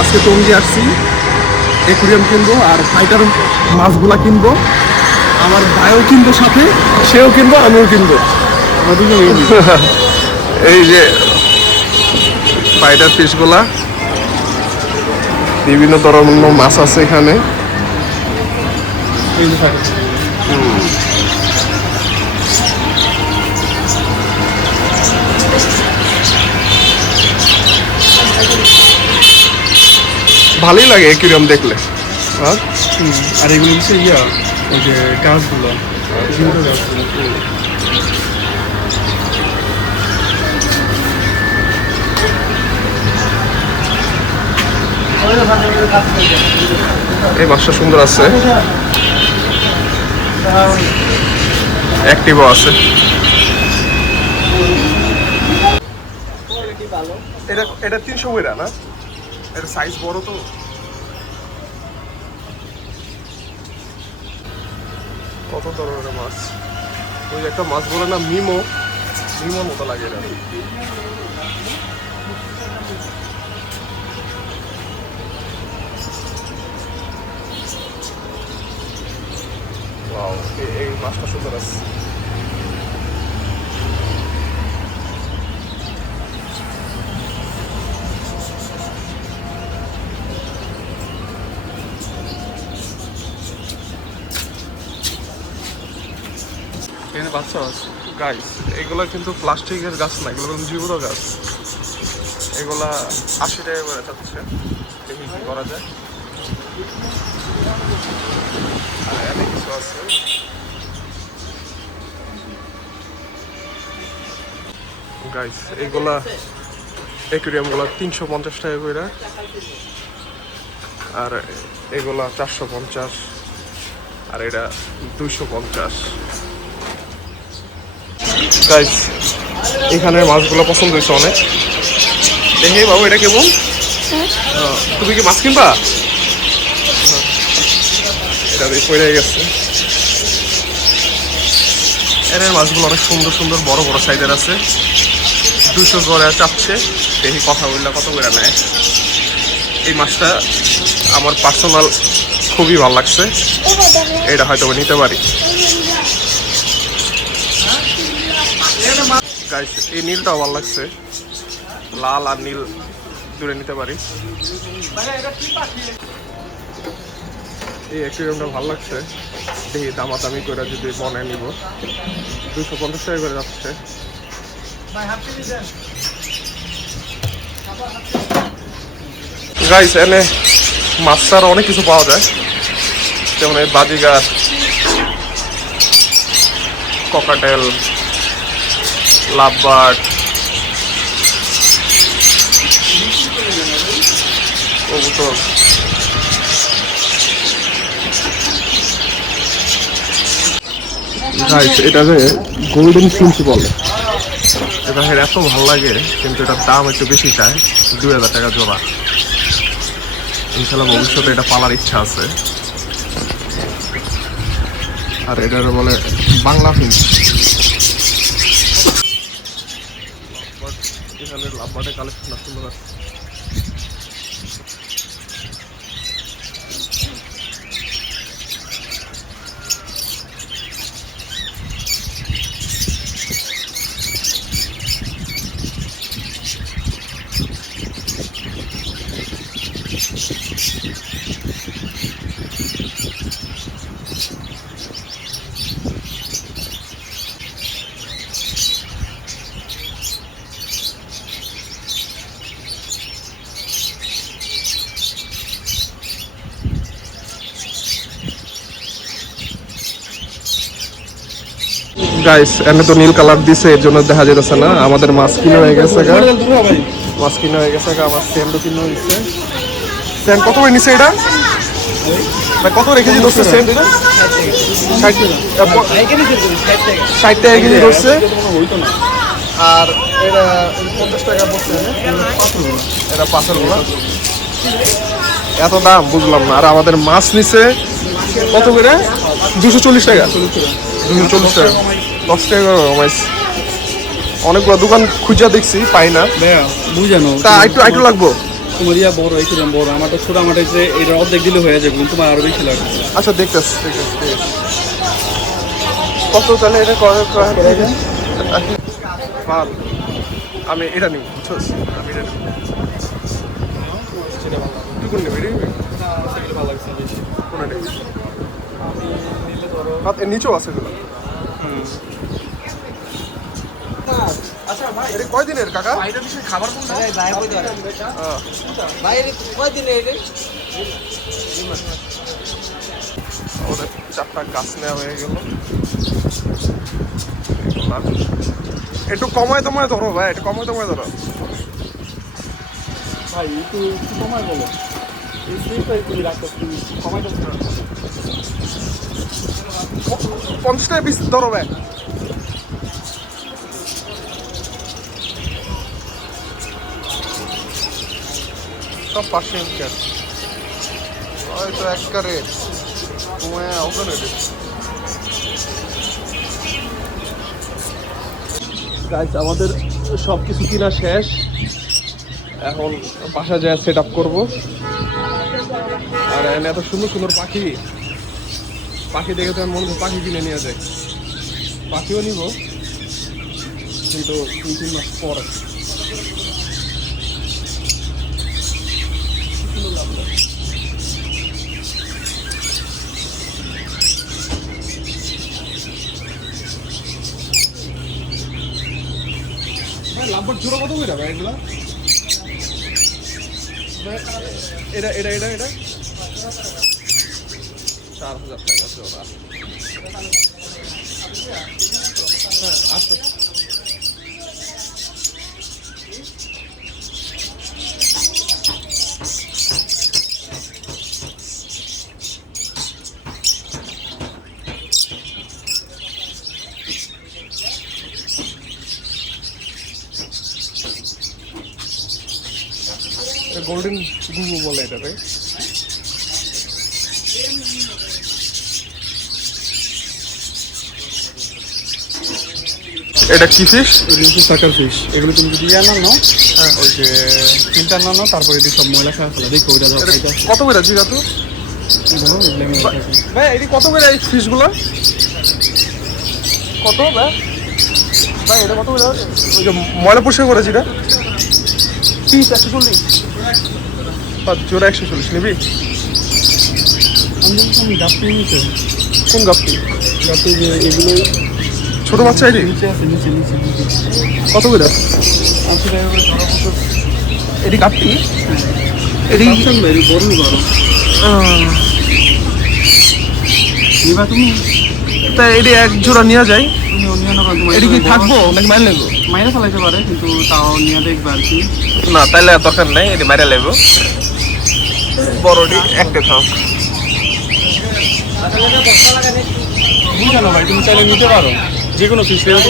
আজকে টঙ্গী আসছি, অ্যাকুরিয়াম কিনবো আর ফাইটার মাছগুলা কিনবো। আমার ভাইও কিনবো, সাথে সেও কিনবো, আমিও কিনবো, আমরা দুজনে এই যে ফাইটার ফিশগুলা, বিভিন্ন ধরনের মাছ আছে এখানে। এই যে ফাইটার ভালোই লাগে অ্যাকুরিয়াম দেখলে। হ্যাঁ, আর এগুলো হচ্ছে ইয়া ওই যে গাছগুলো, জীবিত গাছগুলো। এই মাছটা সুন্দর আছে, অ্যাক্টিভও আছে। এটা এটা 300 কইরা না? এটা সাইজ বড় তো। কত ধরনের মাছ, ওই একটা মাছ বলে না মিমো, মিমোর মতো লাগে এটা। ওয়াও, এই মাছটা সুন্দর আছে। এখানে বাচ্চা আছে। গাইস, এগুলা কিন্তু প্লাস্টিকের গাছ না, এগুলো কিন্তু জীবিত গাছ। এগুলা 80 টাকা করে যাচ্ছে, দেখি কি করা যায়। আর এখানে কিছু আছে। গাইস, এগুলা অ্যাকুরিয়ামগুলা 350 টাকা করে, আর এগুলা 450, আর এটা 250। গাইস, এখানে মাছগুলো পছন্দ হয়েছে অনেক। দেখে বাবু, এটা কেমন? তুমি কি মাছ কিনবা? এটা দিয়ে পড়ে গেছে। এর মাছগুলো অনেক সুন্দর সুন্দর, বড় বড় সাইজের আছে। 200 করে চাচ্ছে, দেখি কথা বললে কত করে নেয়। এই মাছটা আমার পার্সোনাল খুবই ভালো লাগছে, এটা হয়তো নিতে পারি। গাইস, এই নীলটাও ভালো লাগছে, লাল আর নীল দূরে নিতে পারি। এই অ্যাকুরিয়ামটা ভালো লাগছে, দেখি দামাদামি করে যদি মনে নিব। 250 টাকা করে যাচ্ছে। গাইস, এনে মাছ ছাড়া অনেক কিছু পাওয়া যায়, যেমন এই বাজিগার, ককাটেল, লাভবার্ড, কবুতর। গাইস, এটা যে গোল্ডেন ফিঞ্চ বলে, এটা এত ভালো লাগে, কিন্তু এটার দাম একটু বেশি চায়, 2000 টাকা জোড়া। ইনশাল্লাহ ভবিষ্যতে এটা পালার ইচ্ছা আছে। আর এটার বলে বাংলা ফিঞ্চ। এখানে লাভবার্ডের কালেকশন সুন্দর আছে। গাইস, এনে তো নীল কালার দিছে, এর জন্য দেখা যেতেছে না। আমাদের মাছ কিনে হয়ে গেছে, মাছ কিনে হয়ে গেছে, আমার স্ট্যান্ডও কিনে হয়েছে। স্ট্যান্ড কত করে নিছে এটা? ভাই কত রেখেছি ধরছে স্ট্যান্ড এটা? 60 টাকা কেজি ধরছে। আর এটা 50 টাকা পড়ছে, এটা পাথর গুলা। এত দাম বুঝলাম না। আর আমাদের মাছ নিছে কত করে? 240 টাকা। 240 টাকা, 10 টাকা কমাইছে। অনেকগুলো দোকান খুঁজা দেখছি, পাই না। বুঝানো তা একটু লাগবো। তোমার ইয়া বড় একুরিয়াম বড়, আমারটা ছোট, আমারটা যে এটা অর্ধেক দিলে হয়ে যাবে, কিন্তু তোমার আরো বেশি লাগবে। আচ্ছা দেখতেছি কত তাহলে এটা ভালো, আমি এটা নিব বুঝছস, আমি এটা নিব। সেটা ভালো লাগবে, তুই কোন নেবি? সেটা ভালো লাগছে বেশি। কোনটা নিবি? আমি নিলে ধরো এর নিচেও আছে এগুলো। আচ্ছা ভাই, এটা কয়দিনের কাকা? এটা বিষয়ে খাবার কোনটা? আমাদের 4টা গাছ নেওয়া হয়ে গেল। একটু কমায় তোমায় ধরো ভাই, একটু কমায় তোমায় ধরো। ভাই একটু কমায় বলো, এই স্লিপটাই তুমি রাখো, তুমি কমাই দাও। 50 টাকা পিস ধরো ভাই। সব পাশে ক্যাট হয়তো একবারে তোমায় ওখানে গাইস আমাদের সব কিছু কিনা শেষ, এখন বাসা যায় সেট আপ করবো। আর এখানে এত সুন্দর সুন্দর পাখি দেখে তো মনে হচ্ছে পাখি কিনে নিয়ে যায়। পাখিও নিব, কিন্তু 2-3 মাস পর। লাম্বার জোড়া কত করে ভাই এগুলা? এটা 4,000 টাকা জোড়া। হ্যাঁ আচ্ছা, গোল্ডেন গুগু বলে এটাতে। এটা কি ফিশ? এগুলো সাকার ফিশ, এগুলো তুমি যদি ইয়া নাও, ওই যে ফিল্টার নাও, তারপরে এটি সব ময়লা খাওয়া ফেলা, দেখো ওইটা কত করে জিরা তো ভাই? এটি কত করে এই ফিশগুলো? কত ভাই? ভাই এটা কত করে? ওই যে ময়লা পরিষ্কার করে জিরা পিস 140, জোড়া 140 নিবি? আমি গাপ্পি নিতে। কোন গাপ্পি? গাপ্পি যে এগুলো ছোট বাচ্চা এটি নিচে আছে, নিচে কত করে? 80 টাকা করে ধরা মতো। এটি গাপ্পি? এটি বড় বড় নিবা তুমি? তাই এটি এক জোড়া নেওয়া যায়? তুমি অন্যান্য এটি কি থাকবো নাকি মাইল নেবো? মাইনে ফেলাইতে পারে, কিন্তু তাও নিয়ে দেখবে আর কি। না তাইলে দরকার নেই, এটি মাইরা লাগবো। বড়টি একটা থাক। বুঝানো ভাই, তুমি চাইলে নিতে পারো, যে কোনো ফিস নিতে